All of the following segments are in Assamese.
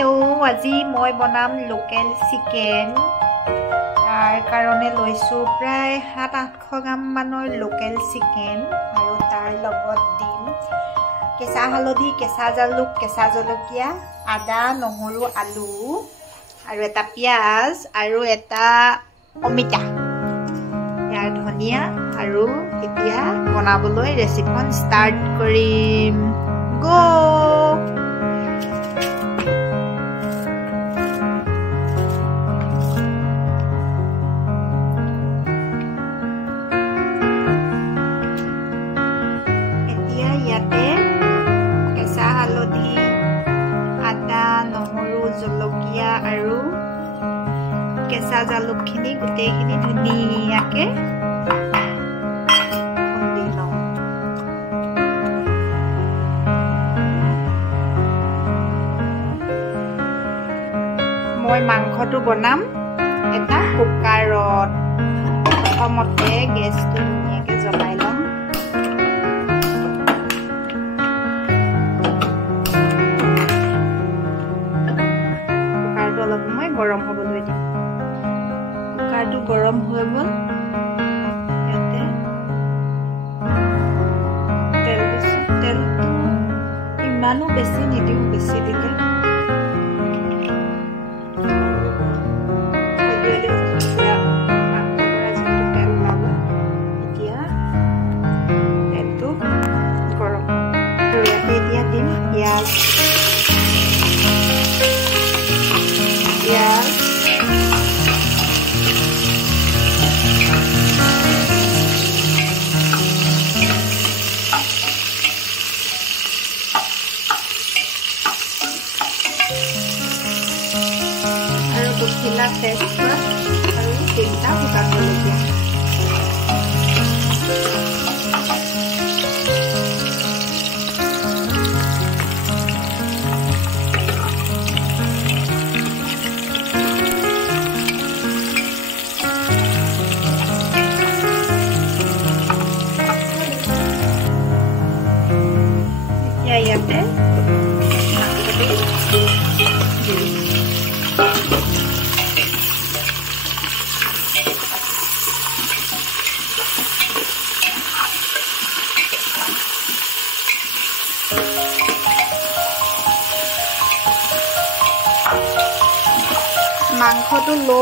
Hello, আজি মই বনাম লোকেল চিকেন। তাৰ কাৰণে লৈছো প্ৰায় 700-800 গ্ৰাম মানৰ লোকেল চিকেন আৰু তাৰ লগত দিম কেঁচা হালধি, কেঁচা জালুক, কেঁচা জলকীয়া, আদা, নহৰু, আলু আৰু এটা পিয়াজ আৰু এটা অমিতা। ইয়াৰ ধনিয়া আৰু এতিয়া বনাবলৈ ৰেচিপিখন ষ্টাৰ্ট কৰিম। গো! জলকীয়া আৰু কেঁচা জালুকখিনি গোটেইখিনি ধুনীয়াকে খুন্দি লওঁ। মই মাংসটো বনাম এটা কুকাৰত। প্ৰথমতে গেছটো ধুনীয়াকে জ্বলাই লম। অলপ সময় গৰম হ'বলৈ দিম। কুকাৰটো গৰম হৈ গ'ল। ইয়াতে তেল দিছোঁ। তেলটো ইমানো বেছি নিদিওঁ, বেছি দিলে তেল ওলাব। এতিয়া তেলটো গৰম আৰু ইয়াতে এতিয়া দিম পিঁয়াজ। আৰু দুখিলা তেজপাত আৰু 3টা শুকান জলকীয়া। ইয়াতে মাংসটো লো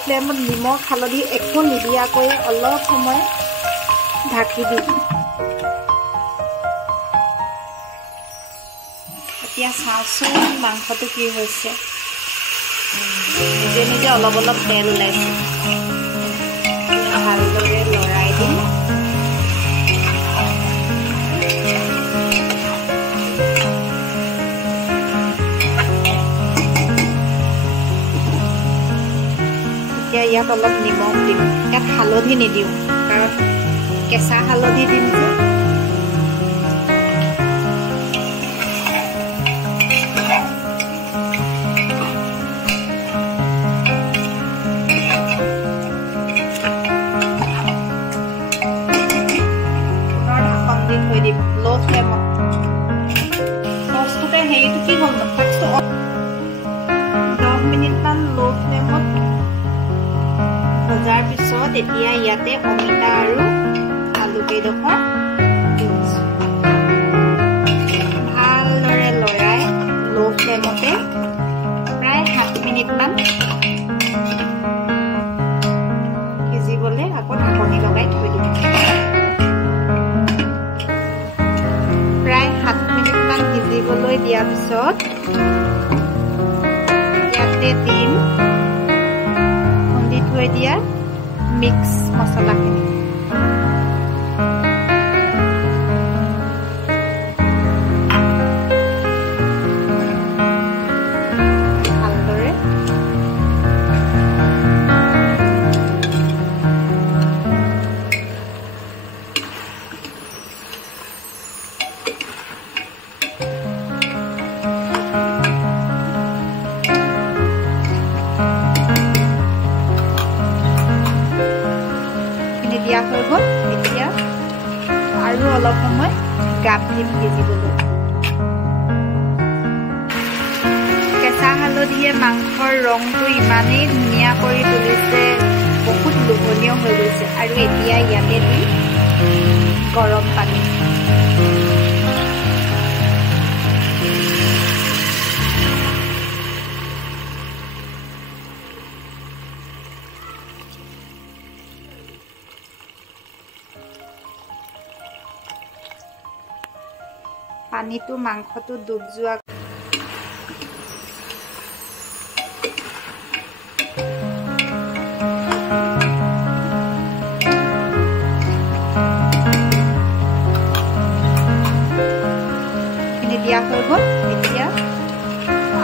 ফ্লেমত নিমখ হালধি একো নিদিয়াকৈ অলপ সময় ঢাকি দিম। এতিয়া চাওঁচোন মাংসটো কি হৈছে। নিজে নিজে অলপ অলপ তেল ওলাইছে। ভালদৰে লৰাই দিম। ইয়াত অলপ নিমখ দিম। ইয়াত হালধি নিদিওঁ কাৰণ কেঁচা হালধি দিম যে। পুনৰ ঢাকন দি থৈ দিম লো ফ্লেমত। ফাৰ্ষ্টতে হেৰিটো কি হ'ল ন, 10 মিনিটমান লো ফ্লেমত ভজাৰ পিছত এতিয়া ইয়াতে অমিতা আৰু আলু কেইডোখৰ ভালদৰে লৰাই লো ফ্লেমতে প্ৰায় 7 মিনিটমান সিজিবলৈ আকৌ ঢাকনি লগাই থৈ দিম। প্ৰায় 7 মিনিটমান সিজিবলৈ দিয়াৰ পিছত ইয়াতে দিম থৈ দিয়া মিক্স মছলাখিনি। ভালদৰে দিয়া হৈ গ'ল। এতিয়া আৰু অলপ সময় গাপ দিম সিজিবলৈ। কেঁচা হালধিয়ে মাংসৰ ৰংটো ইমানেই ধুনীয়া কৰি তুলিছে, বহুত লোভনীয় হৈ গৈছে। আৰু এতিয়া ইয়াতে দিম গৰম পানী। পানীটো মাংসটো ডুব যোৱা দিয়া হৈ গ'ল। এতিয়া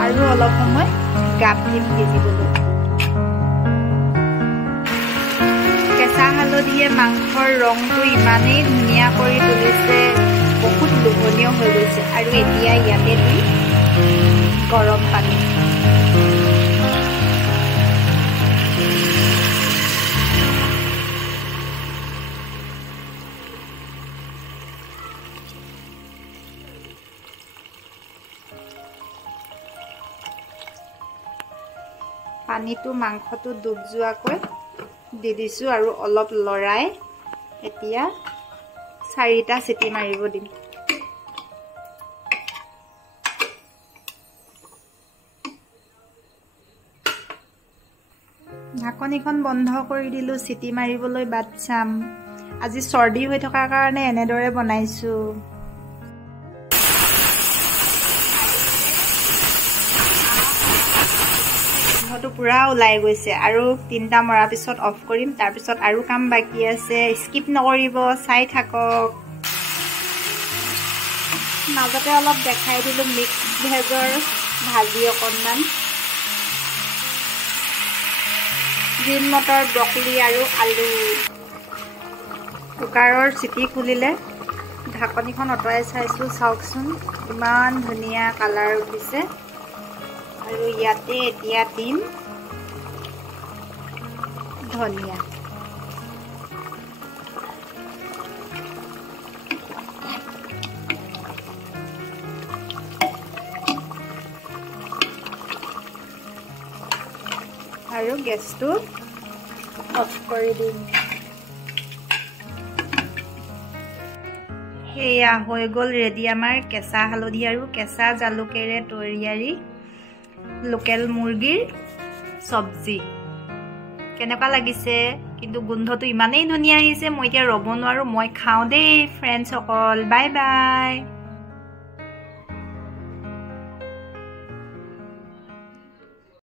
আৰু অলপ সময় গাপ দিম সিজিবলৈ। কেঁচা হালধিয়ে মাংসৰ ৰংটো ইমানেই ধুনীয়া কৰি তুলিছে, বহুত লোভনীয় হৈ গৈছে। আৰু এতিয়া ইয়াতে দিম গৰম পানী। পানীটো মাংসটো ডুব যোৱাকৈ দি দিছোঁ আৰু অলপ লৰাই এতিয়া 4টা চিটি মাৰিব দিম। ঢাকনিখন বন্ধ কৰি দিলোঁ, চিটি মাৰিবলৈ বাট চাম। আজি চৰ্দি হৈ থকাৰ কাৰণে এনেদৰে বনাইছোঁ। পুৰা ওলাই গৈছে। আৰু 3টা মৰাৰ পিছত অফ কৰিম। তাৰপিছত আৰু কাম বাকী আছে, স্কিপ নকৰিব, চাই থাকক। মাজতে অলপ দেখাই দিলোঁ মিক্স ভেজৰ ভাজি অকণমান, গ্ৰীণ মটৰ, ব্ৰকলি আৰু আলু। কুকাৰৰ চিটি খুলিলে ঢাকনিখন আঁতৰাই চাইছোঁ, চাওকচোন ইমান ধুনীয়া কালাৰ উঠিছে। আৰু ইয়াতে এতিয়া দিম ধনিয়া। আৰু গেছটো অফ কৰি দিম। সেয়া হৈ গ'ল ৰেডি আমাৰ কেঁচা হালধি আৰু কেঁচা জালুকেৰে তৈয়াৰী লোকেল মুৰ্গীৰ চব্জি। কেনেকুৱা লাগিছে? কিন্তু গোন্ধটো ইমানেই ধুনীয়া আহিছে, মই এতিয়া ৰ'ব নোৱাৰোঁ। মই খাওঁ দেই ফ্ৰেণ্ডছসকল। Bye bye.